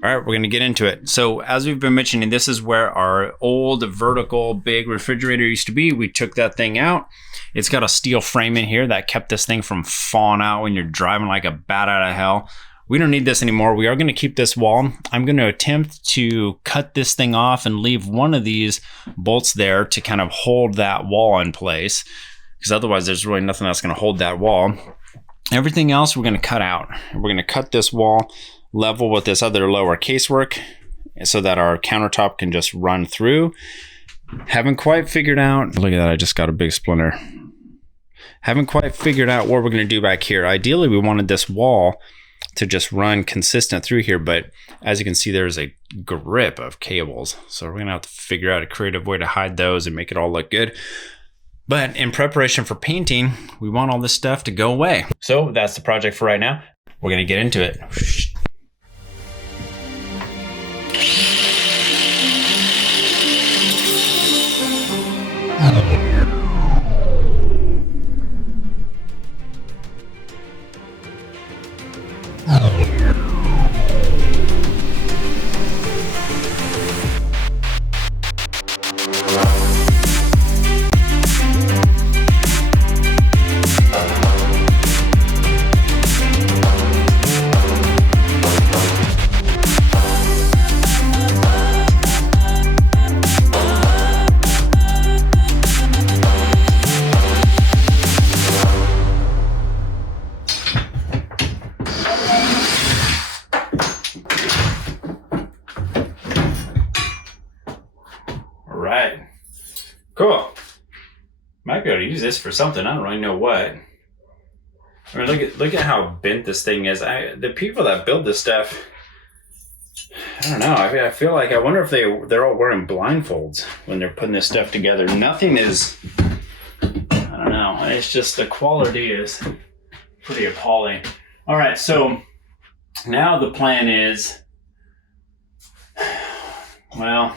All right, we're gonna get into it. So as we've been mentioning, this is where our old vertical big refrigerator used to be. We took that thing out. It's got a steel frame in here that kept this thing from falling out when you're driving like a bat out of hell. We don't need this anymore. We are gonna keep this wall. I'm gonna attempt to cut this thing off and leave one of these bolts there to kind of hold that wall in place, because otherwise there's really nothing that's gonna hold that wall. Everything else we're gonna cut out. We're gonna cut this wall level with this other lower casework so that our countertop can just run through. Haven't quite figured out, look at that, I just got a big splinter. Haven't quite figured out what we're gonna do back here. Ideally, we wanted this wall to just run consistent through here, but as you can see, there's a grip of cables. So we're gonna have to figure out a creative way to hide those and make it all look good. But in preparation for painting, we want all this stuff to go away. So that's the project for right now. We're gonna get into it. Cool. Might be able to use this for something. I don't really know what. I mean, look at how bent this thing is. The people that build this stuff, I don't know. I feel like, I wonder if they're all wearing blindfolds when they're putting this stuff together. Nothing is, I don't know. It's just the quality is pretty appalling. All right, so now the plan is, well,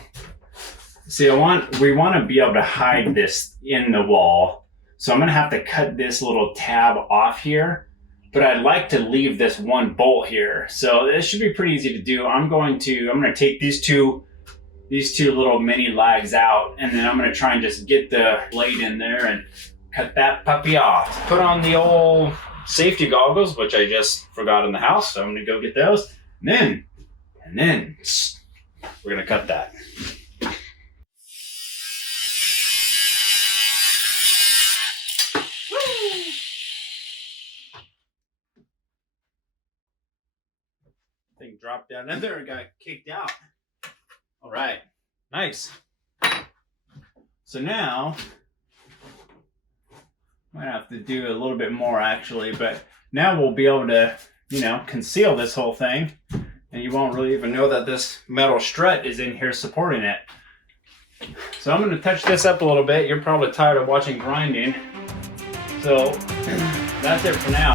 see, we want to be able to hide this in the wall. So I'm going to have to cut this little tab off here, but I'd like to leave this one bolt here. So this should be pretty easy to do. I'm going to take these two little mini lags out, and then I'm going to try and just get the blade in there and cut that puppy off. Put on the old safety goggles, which I just forgot in the house. So I'm going to go get those. And then we're going to cut that. Thing dropped down in there and got kicked out. All right, nice. So now might have to do a little bit more actually, but now we'll be able to, conceal this whole thing, and you won't really even know that this metal strut is in here supporting it. So I'm going to touch this up a little bit. You're probably tired of watching grinding, so that's it for now.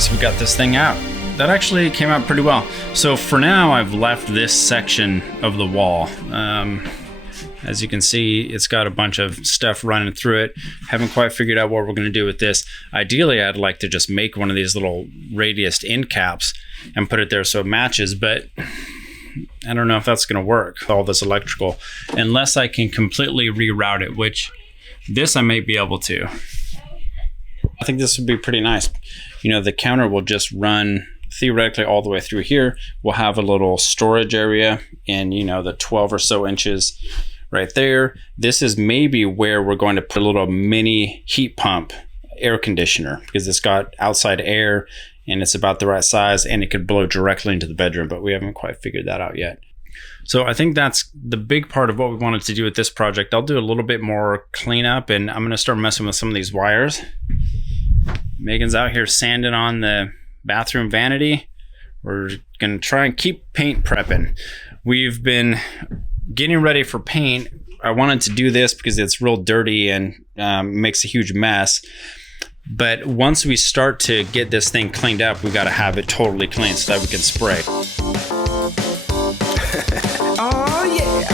So we got this thing out. That actually came out pretty well. So for now, I've left this section of the wall. As you can see, it's got a bunch of stuff running through it. Haven't quite figured out what we're gonna do with this. Ideally, I'd like to just make one of these little radiused end caps and put it there so it matches, but I don't know if that's gonna work, all this electrical, unless I can completely reroute it, which this I may be able to. I think this would be pretty nice. The counter will just run theoretically all the way through here. We'll have a little storage area in, the 12 or so inches right there. This is maybe where we're going to put a little mini heat pump air conditioner, because it's got outside air and it's about the right size and it could blow directly into the bedroom, but we haven't quite figured that out yet. So I think that's the big part of what we wanted to do with this project. I'll do a little bit more cleanup, and I'm going to start messing with some of these wires. Megan's out here sanding on the bathroom vanity. We're going to try and keep paint prepping. We've been getting ready for paint. I wanted to do this because it's real dirty and makes a huge mess. But once we start to get this thing cleaned up, we got to have it totally clean so that we can spray. Oh yeah.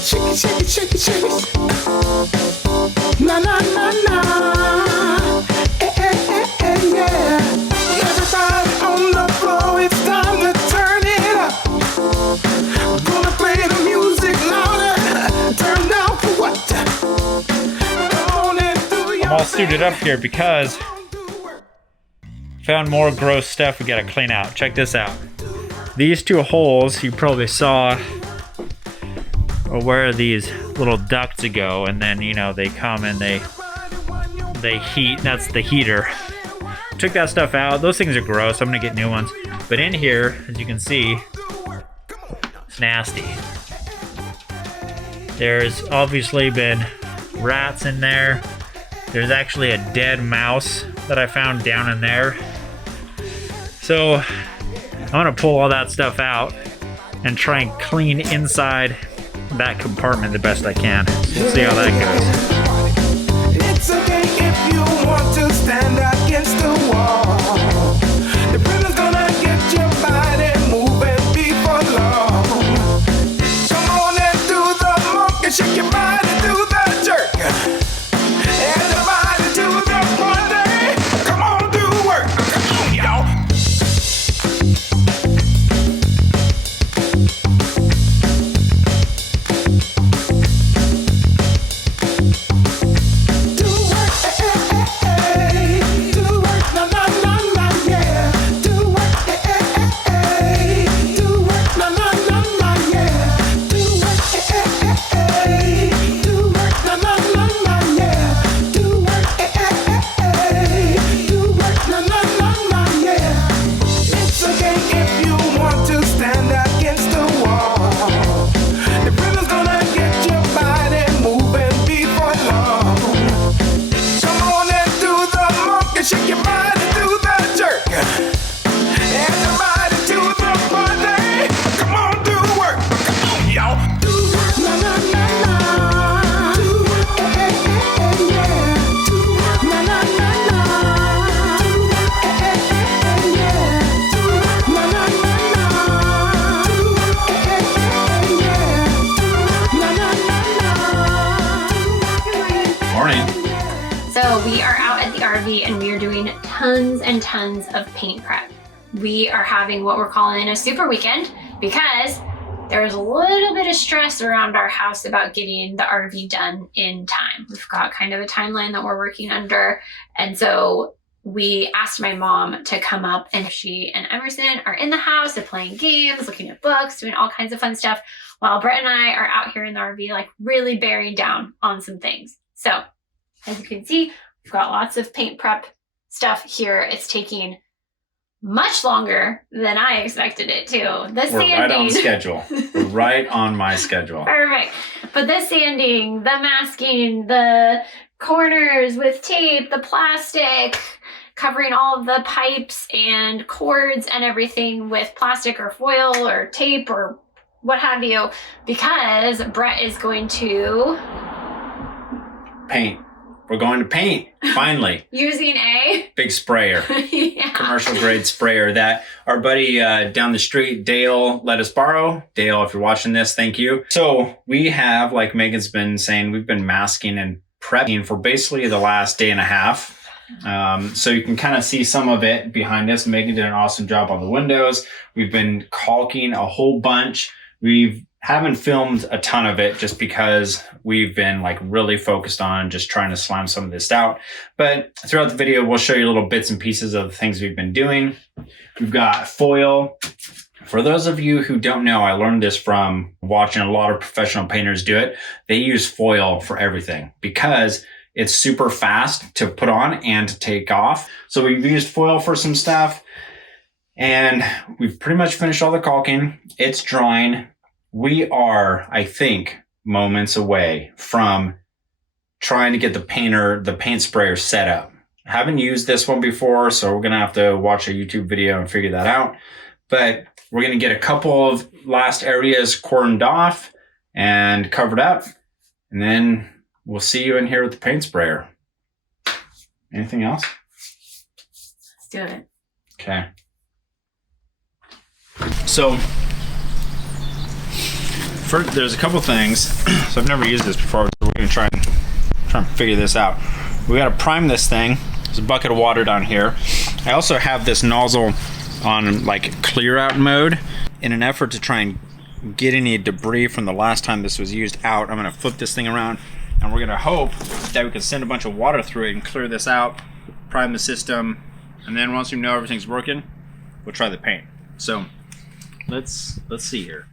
Shake it, shake it, shake it, shake it. Na na na na. Yeah. Everybody on the floor, it's time to turn it up. Gonna play the music louder. Turn down for what? I'm all suited up here because found more gross stuff we gotta clean out. Check this out. These two holes you probably saw are where these little ducts go, and then, you know, they come and they heat. That's the heater. Took that stuff out. Those things are gross. I'm gonna get new ones. But in here, as you can see, it's nasty. There's obviously been rats in there. There's actually a dead mouse that I found down in there. So I'm gonna pull all that stuff out and try and clean inside that compartment the best I can. We'll see how that goes. It's okay if you want to stand against the wall. The rhythm's gonna get your body moving before long. Come on and do the monkey, shake your body, do the jerk. Everybody do the party. Come on, do work. Come on, y'all. And we are doing tons and tons of paint prep. We are having what we're calling a super weekend because there's a little bit of stress around our house about getting the RV done in time. We've got kind of a timeline that we're working under. And so we asked my mom to come up, and she and Emerson are in the house. They're playing games, looking at books, doing all kinds of fun stuff, while Brett and I are out here in the RV, like really bearing down on some things. So as you can see, we've got lots of paint prep stuff here. It's taking much longer than I expected it to. The We're sanding, right on schedule. We're right on my schedule. Perfect. But the sanding, the masking, the corners with tape, the plastic, covering all of the pipes and cords and everything with plastic or foil or tape or what have you, because Brett is going to paint. We're going to paint, finally. Using a big sprayer. Yeah. Commercial grade sprayer that our buddy down the street, Dale, let us borrow. Dale, if you're watching this, thank you. So we have, like Megan's been saying, we've been masking and prepping for basically the last day and a half. So you can kind of see some of it behind us. Megan did an awesome job on the windows. We've been caulking a whole bunch. We haven't filmed a ton of it just because we've been like really focused on just trying to slime some of this out. But throughout the video, we'll show you little bits and pieces of the things we've been doing. We've got foil. For those of you who don't know, I learned this from watching a lot of professional painters do it. They use foil for everything because it's super fast to put on and to take off. So we've used foil for some stuff. And we've pretty much finished all the caulking. It's drying. We are, I think, moments away from trying to get the paint sprayer set up. I haven't used this one before, so we're gonna have to watch a YouTube video and figure that out. But we're gonna get a couple of last areas cordoned off and covered up, and then we'll see you in here with the paint sprayer. Anything else? Let's do it. Okay. So first, there's a couple things. So I've never used this before, so we're gonna try and figure this out. We gotta prime this thing. There's a bucket of water down here. I also have this nozzle on like clear out mode in an effort to try and get any debris from the last time this was used out. I'm gonna flip this thing around and we're gonna hope that we can send a bunch of water through it and clear this out, prime the system, and then once we know everything's working, we'll try the paint. So let's see here.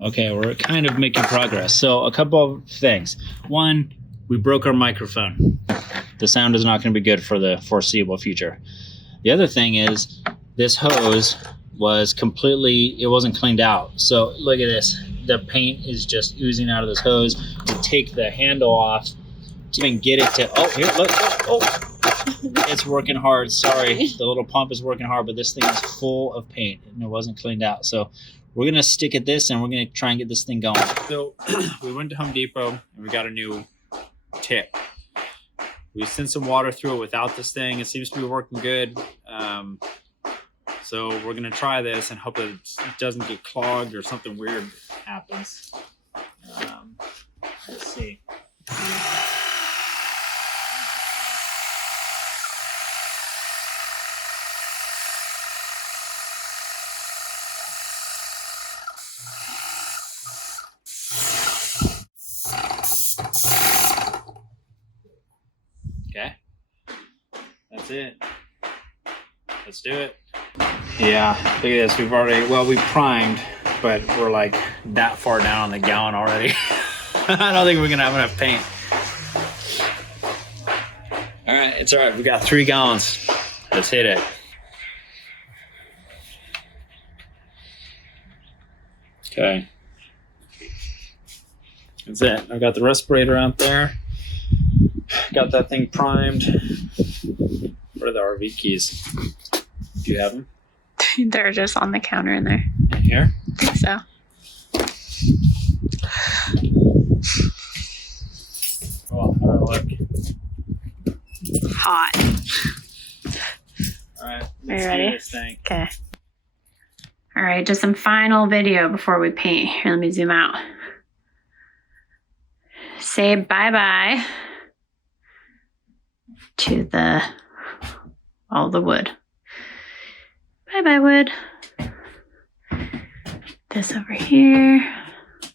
Okay, we're kind of making progress. So a couple of things. One, we broke our microphone. The sound is not going to be good for the foreseeable future. The other thing is this hose was completely, it wasn't cleaned out. So look at this. The paint is just oozing out of this hose. To take the handle off to even get it to, oh, here, look, oh. It's working hard. Sorry, the little pump is working hard, but this thing is full of paint and it wasn't cleaned out. So we're gonna stick at this and we're gonna try and get this thing going. So we went to Home Depot and we got a new tip. We sent some water through it without this thing. It seems to be working good. So we're gonna try this and hope that it doesn't get clogged or something weird happens. Let's see. Okay, that's it. Let's do it. Yeah, look at this. We've already, well, we primed, but we're like that far down on the gallon already. I don't think we're gonna have enough paint. All right, it's all right. We got 3 gallons. Let's hit it. Okay. That's it. I got the respirator out there. Got that thing primed. What are the RV keys? Do you have them? They're just on the counter in there. In here? I think so. Oh, how do I look? Hot. All right. Are Let's you do ready? this thing. Okay. All right, just some final video before we paint. Here, let me zoom out. Say bye-bye to all the wood. Bye-bye, wood. This over here. Got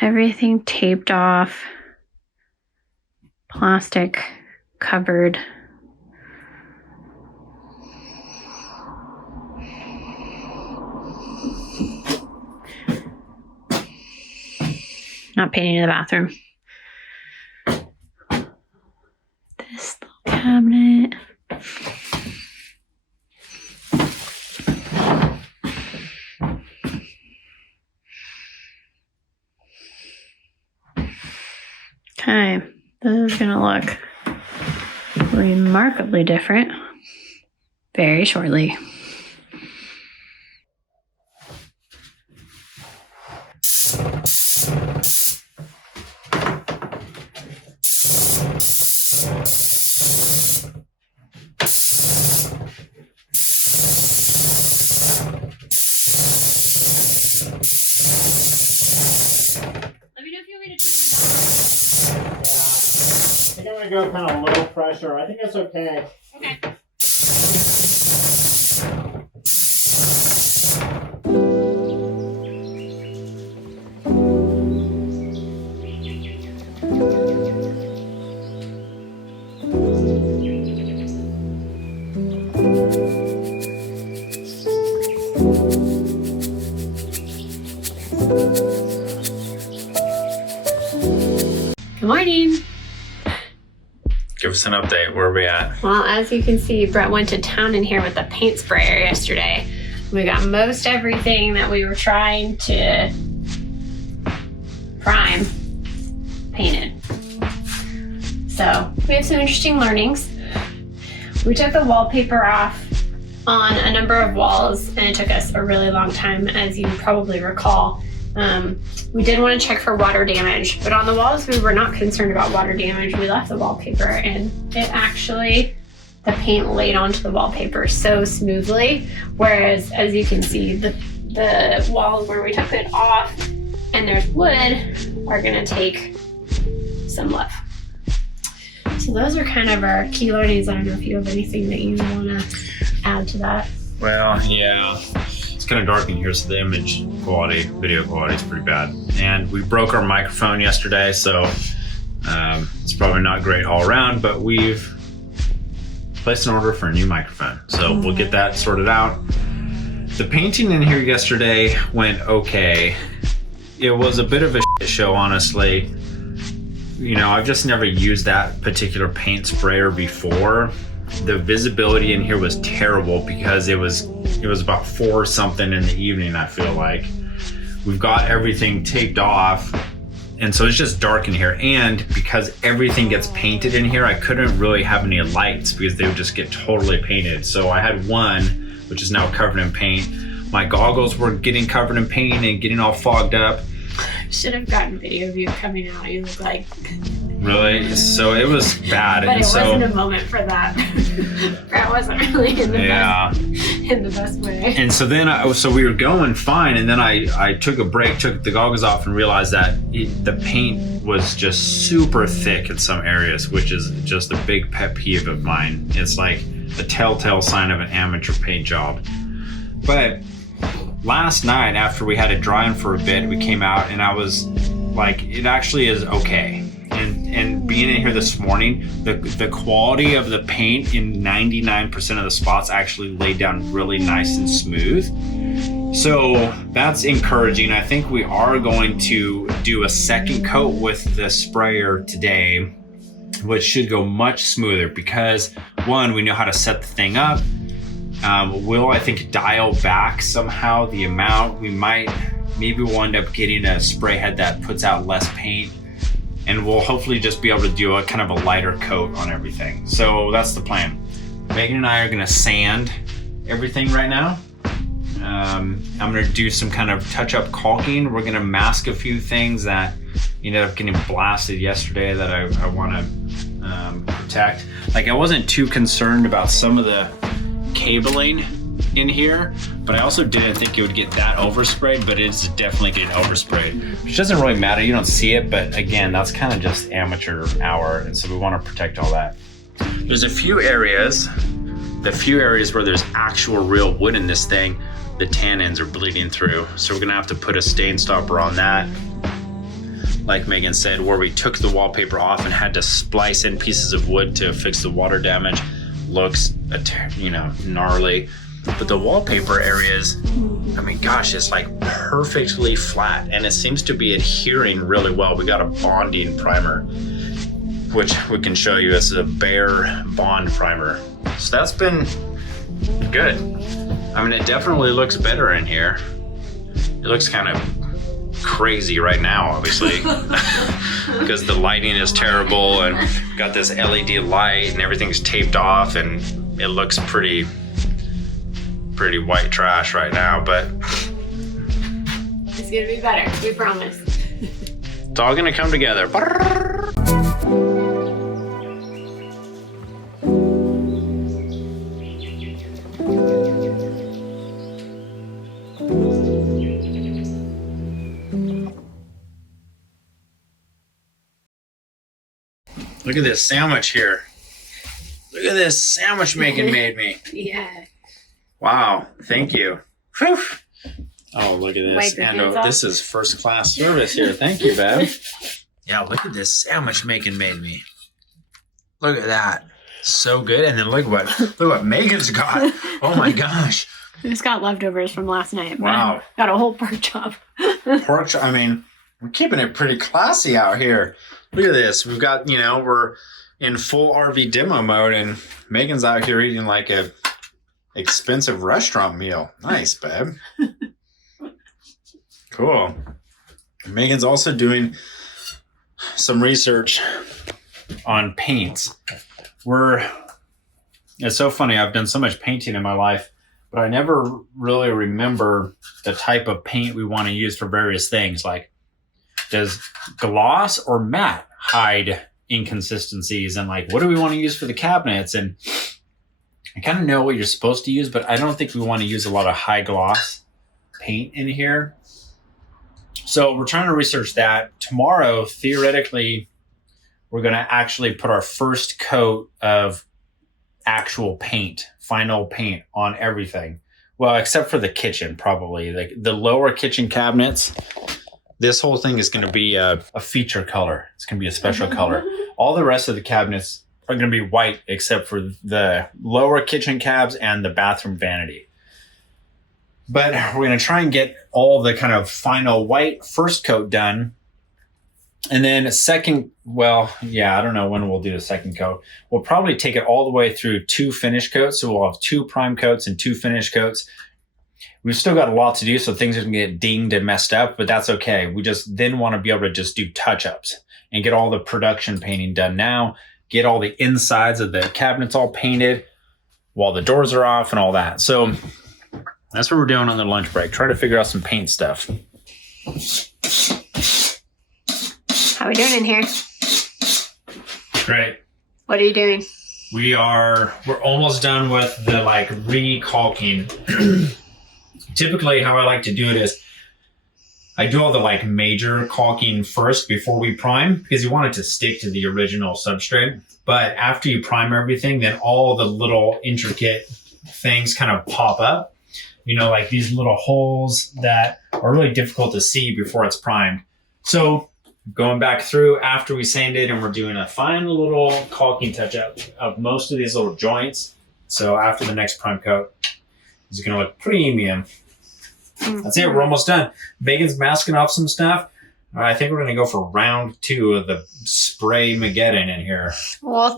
everything taped off. Plastic covered. Not painting in the bathroom. This little cabinet. Okay, this is gonna look remarkably different very shortly. Let me know if you want me to turn it down. I think I'm gonna go kind of low pressure. I think that's okay. Okay. Good morning. morning. Give us an update. Where are we at? Well, as you can see, Brett went to town in here with the paint sprayer yesterday. We got most everything that we were trying to prime painted. So we had some interesting learnings. We took the wallpaper off on a number of walls, and it took us a really long time, as you probably recall. We did want to check for water damage, but on the walls we were not concerned about water damage. We left the wallpaper, and it actually, the paint laid onto the wallpaper so smoothly, whereas as you can see, the walls where we took it off and there's wood are going to take some love. So those are kind of our key learnings. I don't know if you have anything that you want to add to that. Well, yeah, it's kind of dark in here, so the image quality, video quality is pretty bad. And we broke our microphone yesterday, so it's probably not great all around, but we've placed an order for a new microphone. So we'll get that sorted out. The painting in here yesterday went okay. It was a bit of a shit show, honestly. You know, I've just never used that particular paint sprayer before. The visibility in here was terrible because it was about 4 something in the evening, I feel like. We've got everything taped off, and so it's just dark in here. And because everything gets painted in here, I couldn't really have any lights because they would just get totally painted. So I had one, which is now covered in paint. My goggles were getting covered in paint and getting all fogged up. Should have gotten video of you coming out. You look like... Really? So it was bad. But and it so, wasn't a moment for that. Brett wasn't really in the best way. And so then, so we were going fine, and then I took a break, took the goggles off, and realized that the paint was just super thick in some areas, which is just a big pet peeve of mine. It's like a telltale sign of an amateur paint job. But last night, after we had it drying for a bit, we came out, and I was like, it actually is okay. And being in here this morning, the quality of the paint in 99% of the spots actually laid down really nice and smooth. So that's encouraging. I think we are going to do a second coat with the sprayer today, which should go much smoother because, one, we know how to set the thing up. We'll, I think, dial back somehow the amount. Maybe we'll end up getting a spray head that puts out less paint, and we'll hopefully just be able to do a kind of a lighter coat on everything. So that's the plan. Megan and I are gonna sand everything right now. I'm gonna do some kind of touch-up caulking. We're gonna mask a few things that ended up getting blasted yesterday that I wanna protect. Like, I wasn't too concerned about some of the cabling in here, but I also didn't think it would get that oversprayed, but it's definitely getting oversprayed, which doesn't really matter. You don't see it, but again, that's kind of just amateur hour, and so we want to protect all that. There's a few areas, where there's actual real wood in this thing, the tannins are bleeding through, so we're gonna have to put a stain stopper on that. Like Megan said, where we took the wallpaper off and had to splice in pieces of wood to fix the water damage, looks, gnarly. But the wallpaper areas, I mean, gosh, it's like perfectly flat, and it seems to be adhering really well. We got a bonding primer, which we can show you. It's a Bare Bond primer. So that's been good. I mean, it definitely looks better in here. It looks kind of crazy right now, obviously, because the lighting is terrible, and got this LED light, and everything's taped off, and it looks pretty white trash right now, but It's gonna be better, we promise. it's all gonna come together. Look at this sandwich here. Look at this sandwich Megan made me. Yeah. Wow, thank you. Whew. Oh, look at this. Wipe your And hands off. this is first class service here. Thank you, Bev. Yeah, look at this sandwich Megan made me. Look at that. So good. And then look what Megan's got. Oh my gosh. I just got leftovers from last night. Wow. Got a whole pork chop. Pork chop. I mean, we're keeping it pretty classy out here. Look at this. We've got, you know, we're in full RV demo mode, and Megan's out here eating like a expensive restaurant meal. Nice, babe. Cool. Megan's also doing some research on paints. It's so funny. I've done so much painting in my life, but I never really remember the type of paint we want to use for various things. Like, does gloss or matte hide inconsistencies? And like, what do we want to use for the cabinets? And I kind of know what you're supposed to use, but I don't think we want to use a lot of high gloss paint in here. So we're trying to research that. Tomorrow, theoretically, we're going to actually put our first coat of actual paint, final paint on everything. Well, except for the kitchen, probably. Like the lower kitchen cabinets, this whole thing is going to be a feature color. It's going to be a special color. All the rest of the cabinets are going to be white, except for the lower kitchen cabs and the bathroom vanity. But we're going to try and get all the kind of final white first coat done. And then second, well, yeah, I don't know when we'll do the second coat. We'll probably take it all the way through 2 finish coats. So we'll have 2 prime coats and 2 finish coats. We've still got a lot to do, so things are going to get dinged and messed up, but that's okay. We just then want to be able to just do touch-ups and get all the production painting done now, get all the insides of the cabinets all painted while the doors are off and all that. So that's what we're doing on the lunch break. Try to figure out some paint stuff. How are we doing in here? Great. What are you doing? We're almost done with the like re-caulking. Typically how I like to do it is I do all the like major caulking first before we prime, because you want it to stick to the original substrate. But after you prime everything, then all the little intricate things kind of pop up. You know, like these little holes that are really difficult to see before it's primed. So going back through after we sanded, and we're doing a fine little caulking touch up of most of these little joints. So after the next prime coat, it's going to look premium. That's it. We're almost done. Megan's masking off some stuff. I think we're going to go for round 2 of the spray Mageddon in here. We'll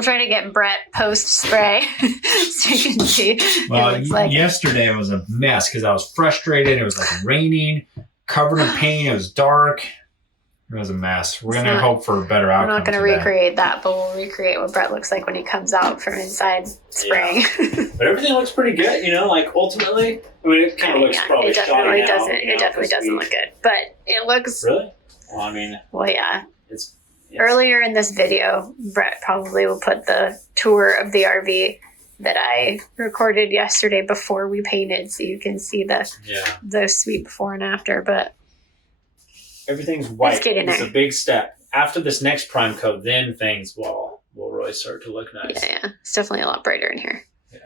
try to get Brett post spray so you can see. Well, Like yesterday was a mess because I was frustrated. It was like raining, covered in paint. It was dark. It was a mess. We're going to hope for a better outcome. We're not going to recreate that, but we'll recreate what Brett looks like when he comes out from inside spraying. Yeah. But everything looks pretty good, you know, like ultimately. I mean, it kind of looks probably it definitely shoddy doesn't. now, It definitely doesn't look good, but it looks. Really? Well, I mean. Well, yeah. It's Earlier in this video, Brett probably will put the tour of the RV that I recorded yesterday before we painted, so you can see the sweet before and after. But everything's white. It's getting It's there. a big step. After this next prime coat, then things will really start to look nice. yeah, it's definitely a lot brighter in here. Yeah.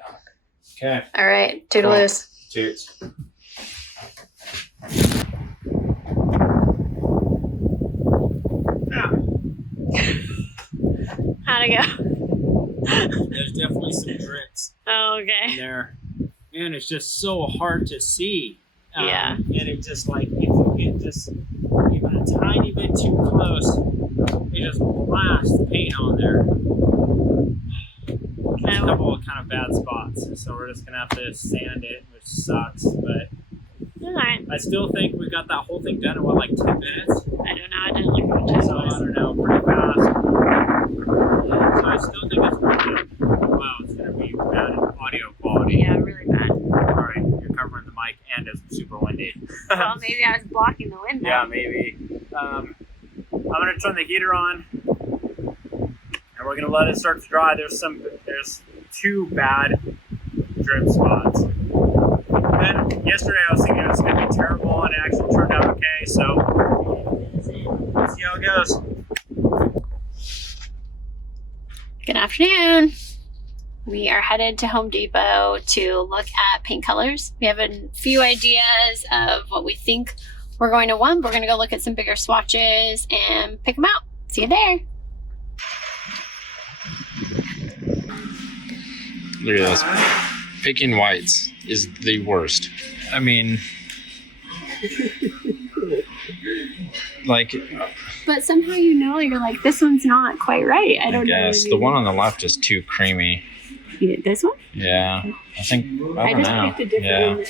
Okay. All right, toodaloos. Toots. How'd it go? There's definitely some drips Oh, okay. in there. And it's just so hard to see. Yeah. And it just like, if you get just even a tiny bit too close, it just blasts the paint on there. There's a couple of kind of bad spots. So we're just going to have to sand it, which sucks. But All right. I still think we got that whole thing done in what, like 10 minutes? I don't know. I didn't look at what So I don't know, pretty fast. So I still think it's pretty good. Wow, it's going to be bad in audio quality. Yeah, really bad. Sorry, you're covering the mic and it's super windy. Well, maybe I was blocking the window. Yeah, maybe. I'm going to turn the heater on and we're going to let it start to dry. There's 2 bad drip spots. And yesterday I was thinking it was going to be terrible and it actually turned out okay. So let's see how it goes. Good afternoon. We are headed to Home Depot to look at paint colors. We have a few ideas of what we think we're going to want. We're going to go look at some bigger swatches and pick them out. See you there. Look at this. Picking whites is the worst. I mean, like, But somehow you're like, this one's not quite right. I don't know. Yes, the one on the left is too creamy. You did this one? Yeah, I think, I don't just know. picked a different one.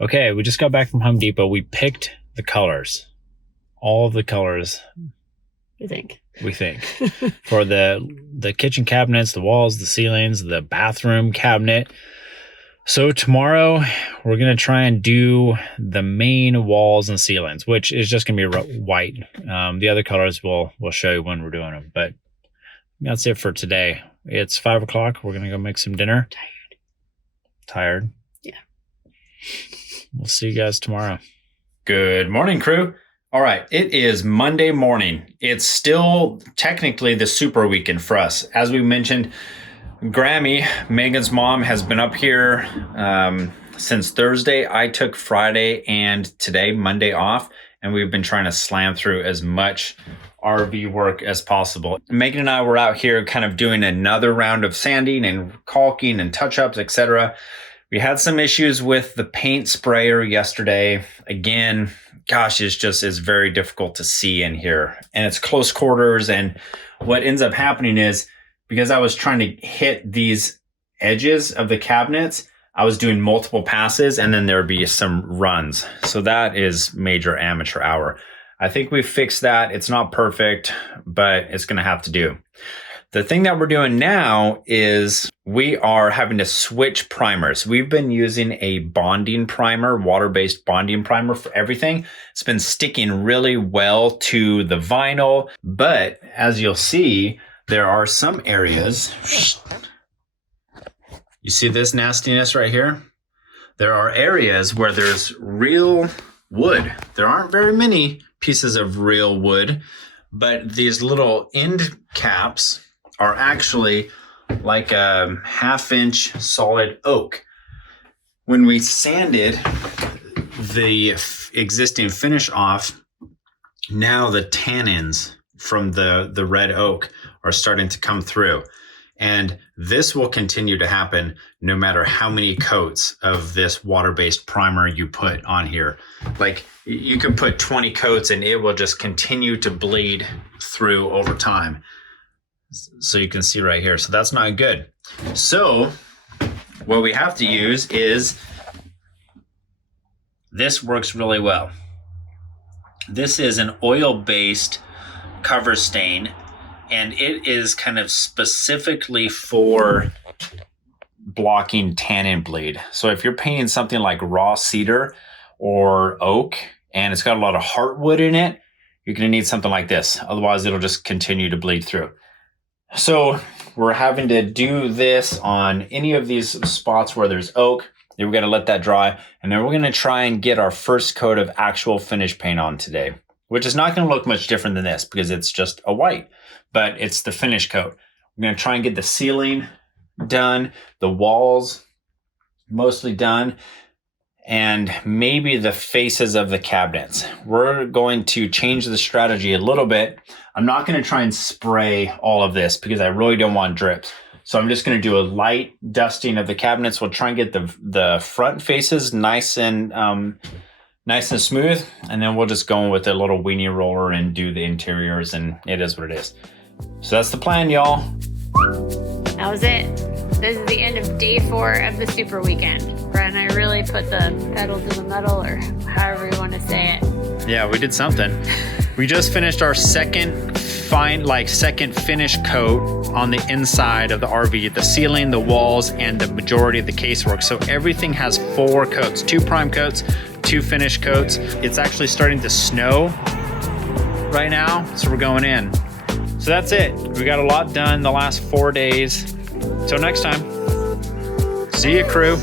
Okay, we just got back from Home Depot. We picked the colors. All of the colors. You think? We think. For the kitchen cabinets, the walls, the ceilings, the bathroom cabinet. So tomorrow we're going to try and do the main walls and ceilings, which is just going to be white. The other colors we'll show you when we're doing them. But that's it for today. It's 5 o'clock. We're going to go make some dinner. Tired? Yeah. We'll see you guys tomorrow. Good morning, crew. All right, it is Monday morning. It's still technically the super weekend for us. As we mentioned, Grammy, Megan's mom, has been up here since Thursday. I took Friday and today, Monday, off, and we've been trying to slam through as much RV work as possible. Megan and I were out here kind of doing another round of sanding and caulking and touch-ups, etc. We had some issues with the paint sprayer yesterday. Again, gosh, it's very difficult to see in here. And it's close quarters. And what ends up happening is, because I was trying to hit these edges of the cabinets, I was doing multiple passes and then there would be some runs. So that is major amateur hour. I think we fixed that. It's not perfect, but it's going to have to do. The thing that we're doing now is we are having to switch primers. We've been using a bonding primer, water-based bonding primer for everything. It's been sticking really well to the vinyl, but as you'll see, there are some areas. You see this nastiness right here? There are areas where there's real wood. There aren't very many pieces of real wood, but these little end caps are actually like a 1/2-inch solid oak. When we sanded the existing finish off, now the tannins from the red oak are starting to come through. And this will continue to happen no matter how many coats of this water-based primer you put on here. Like, you can put 20 coats and it will just continue to bleed through over time. So you can see right here. So that's not good. So what we have to use is, this works really well. This is an oil-based cover stain, and it is kind of specifically for blocking tannin bleed. So if you're painting something like raw cedar or oak and it's got a lot of heartwood in it, you're going to need something like this. Otherwise, it'll just continue to bleed through. So we're having to do this on any of these spots where there's oak. Then we're going to let that dry. And then we're going to try and get our first coat of actual finish paint on today, which is not going to look much different than this because it's just a white, but it's the finish coat. We're going to try and get the ceiling done, the walls mostly done, and maybe the faces of the cabinets. We're going to change the strategy a little bit. I'm not going to try and spray all of this because I really don't want drips. So I'm just going to do a light dusting of the cabinets. We'll try and get the front faces nice and smooth, and then we'll just go with a little weenie roller and do the interiors, and it is what it is. So that's the plan, y'all. That was it. This is the end of day 4 of the super weekend. Brett and I really put the pedal to the metal, or however you want to say it. Yeah, we did something. We just finished our second finish coat on the inside of the RV, the ceiling, the walls, and the majority of the casework. So everything has 4 coats, 2 prime coats, 2 finish coats. It's actually starting to snow right now, so we're going in. So that's it. We got a lot done the last 4 days. Till next time. See ya, crew.